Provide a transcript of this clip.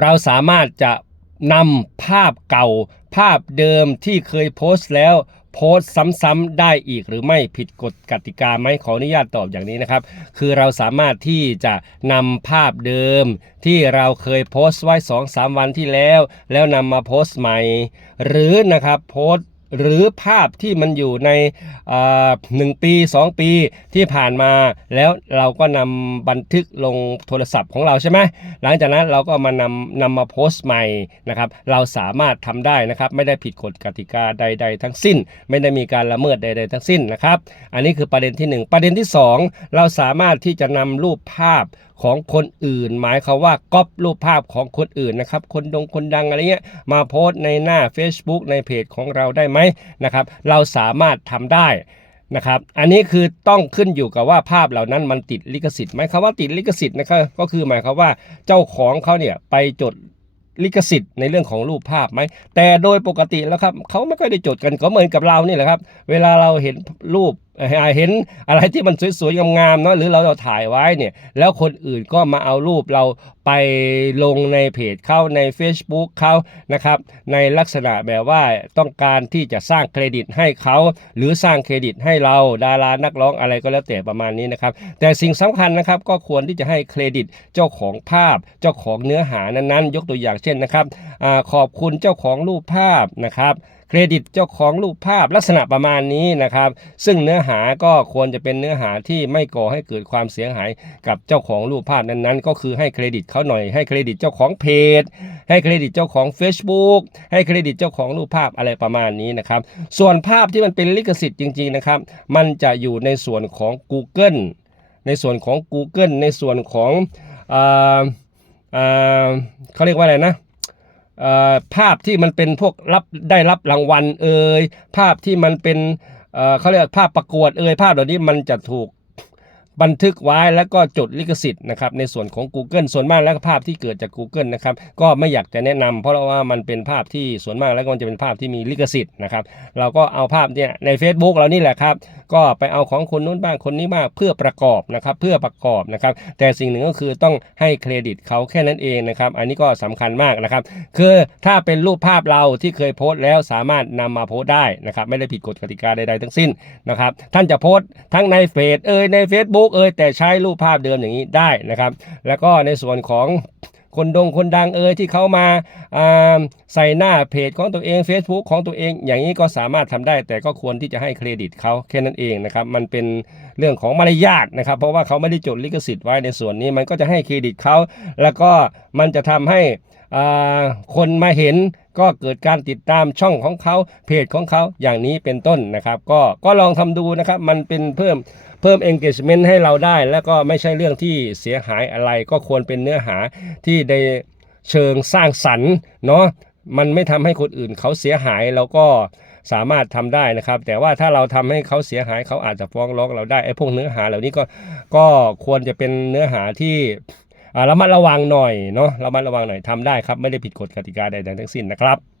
เราสามารถจะนำภาพเก่า ภาพเดิมที่เคยโพสต์แล้วโพสต์ซ้ำๆได้อีกหรือไม่ผิดกฎกติกาไหมขออนุญาตตอบอย่างนี้นะครับ คือเราสามารถที่จะนำภาพเดิม ที่เราเคยโพสต์ไว้2-3 วันที่แล้ว แล้วนำมาโพสต์ใหม่ หรือนะครับโพสต์ หรือภาพที่มันอยู่ในอ่าหนึ่งปี 2 ปีที่ผ่านมา แล้วเราก็นำบันทึกลงโทรศัพท์ของเราใช่ไหมหลังจากนั้นเราก็มานำนำมาโพสต์ใหม่นะครับเราสามารถทำได้นะครับไม่ได้ผิดกฎกติกาใด ๆ ทั้งสิ้น ไม่ได้มีการละเมิดใด ๆ ทั้งสิ้นนะครับ อันนี้คือประเด็นที่ 1 ประเด็นที่ 2 เราสามารถที่จะนำรูปภาพของคนอื่น หมายความว่าก๊อปรูปภาพของคนอื่นนะครับ คนดงคนดังอะไรเงี้ยมาโพสต์ในหน้า Facebook ในเพจของเราได้ไหมนะครับ เราสามารถทำได้นะครับ อันนี้คือต้องขึ้นอยู่กับว่าภาพเหล่านั้นมันติดลิขสิทธิ์ไหมคำว่าติดลิขสิทธิ์นะครับก็คือหมายความว่าเจ้าของเขาเนี่ยไปจดลิขสิทธิ์ในเรื่องของรูปภาพไหม แต่โดยปกติแล้วครับเขาไม่ค่อยได้จดกันก็เหมือนกับเรานี่แหละครับ เวลาเราเห็นรูป เห็นอะไรที่มันสวยๆงามๆเนาะหรือเราเราถ่ายไว้เนี่ย แล้วคนอื่นก็มาเอารูปเราไปลงในเพจเขาใน Facebook เขานะครับ ในลักษณะแบบว่าต้องการที่จะสร้างเครดิตให้เขาหรือสร้างเครดิตให้เราดารานักร้องอะไรก็แล้วแต่ประมาณนี้นะครับ แต่สิ่งสำคัญนะครับก็ควรที่จะให้เครดิตเจ้าของภาพ เจ้าของเนื้อหานั้นๆ ยกตัวอย่างเช่นนะครับอขอบคุณเจ้าของรูปภาพนะครับ เครดิตเจ้าของรูปภาพลักษณะประมาณนี้นะครับ ซึ่งเนื้อหาก็ควรจะเป็นเนื้อหาที่ไม่ก่อให้เกิดความเสียหายกับเจ้าของรูปภาพนั้นๆ ก็คือให้เครดิตเขาหน่อย ให้เครดิตเจ้าของเพจ ให้เครดิตเจ้าของ Facebook ให้เครดิตเจ้าของรูปภาพอะไรประมาณนี้นะครับ ส่วนภาพที่มันเป็นลิขสิทธิ์จริง ๆนะครับ มันจะอยู่ในส่วนของ Google ในส่วนของ Google ในส่วนของอ่าอ่าเขาเรียกว่าอะไรนะ ภาพที่มันเป็นพวกรับได้รับรางวัลเอ่ยภาพที่มันเป็นเอ่อเขาเรียกภาพประกวดเอ่ยภาพเหล่านี้มันจะถูก บันทึกไว้แล้วก็จดลิขสิทธิ์นะครับในส่วนของ Google ส่วนมากแล้วภาพที่เกิดจาก Google นะครับก็ไม่อยากจะแนะนำเพราะว่ามันเป็นภาพที่ส่วนมากแล้วก็มันจะเป็นภาพที่มีลิขสิทธิ์นะครับเราก็เอาภาพเนี่ยใน Facebook เรานี่แหละครับก็ไปเอาของคนนู้นบ้างคนนี้บ้างเพื่อประกอบนะครับเพื่อประกอบนะครับแต่สิ่งหนึ่งก็คือต้องให้เครดิตเขาแค่นั้นเองนะครับอันนี้ก็สำคัญมากนะครับคือถ้าเป็นรูปภาพเราที่เคยโพสต์แล้วสามารถนำมาโพสต์ได้นะครับไม่ได้ผิดกฎกติกาใดๆทั้งสิ้นนะครับท่านจะโพสต์ทั้งในเฟซเอ่ยใน Facebook เอ่ยแต่ใช้รูปภาพเดิมอย่างนี้ได้นะครับ แล้วก็ในส่วนของคนดงคนดังเอ่ยที่เขามาาใส่หน้าเพจของตัวเอง Facebook ของตัวเองอย่างนี้ก็สามารถทำได้ แต่ก็ควรที่จะให้เครดิตเขาแค่นั้นเองนะครับมันเป็นเรื่องของมารยาทนะครับ เพราะว่าเขาไม่ได้จดลิขสิทธิ์ไว้ในส่วนนี้มันก็จะให้เครดิตเขาแล้วก็มันจะทำให้ คนมาเห็นก็เกิดการติดตามช่องของเขาเพจของเขาอย่างนี้เป็นต้นนะครับ ก็ก็ลองทำดูนะครับ มันเป็นเพิ่มเพิ่ม engagement ให้เราได้ แล้วก็ไม่ใช่เรื่องที่เสียหายอะไร ก็ควรเป็นเนื้อหาที่ได้เชิงสร้างสรรค์เนาะมันไม่ทำให้คนอื่นเขาเสียหายเราก็สามารถทำได้นะครับ แต่ว่าถ้าเราทำให้เขาเสียหายเขาอาจจะฟ้องร้องเราได้ไอ้พวกเนื้อหาเหล่านี้ก็ก็ควรจะเป็นเนื้อหาที่ ระมัดระวังหน่อยเนาะระมัดระวังหน่อยทำได้ครับ ไม่ได้ผิดกฎกติกาใดๆทั้งสิ้นนะครับ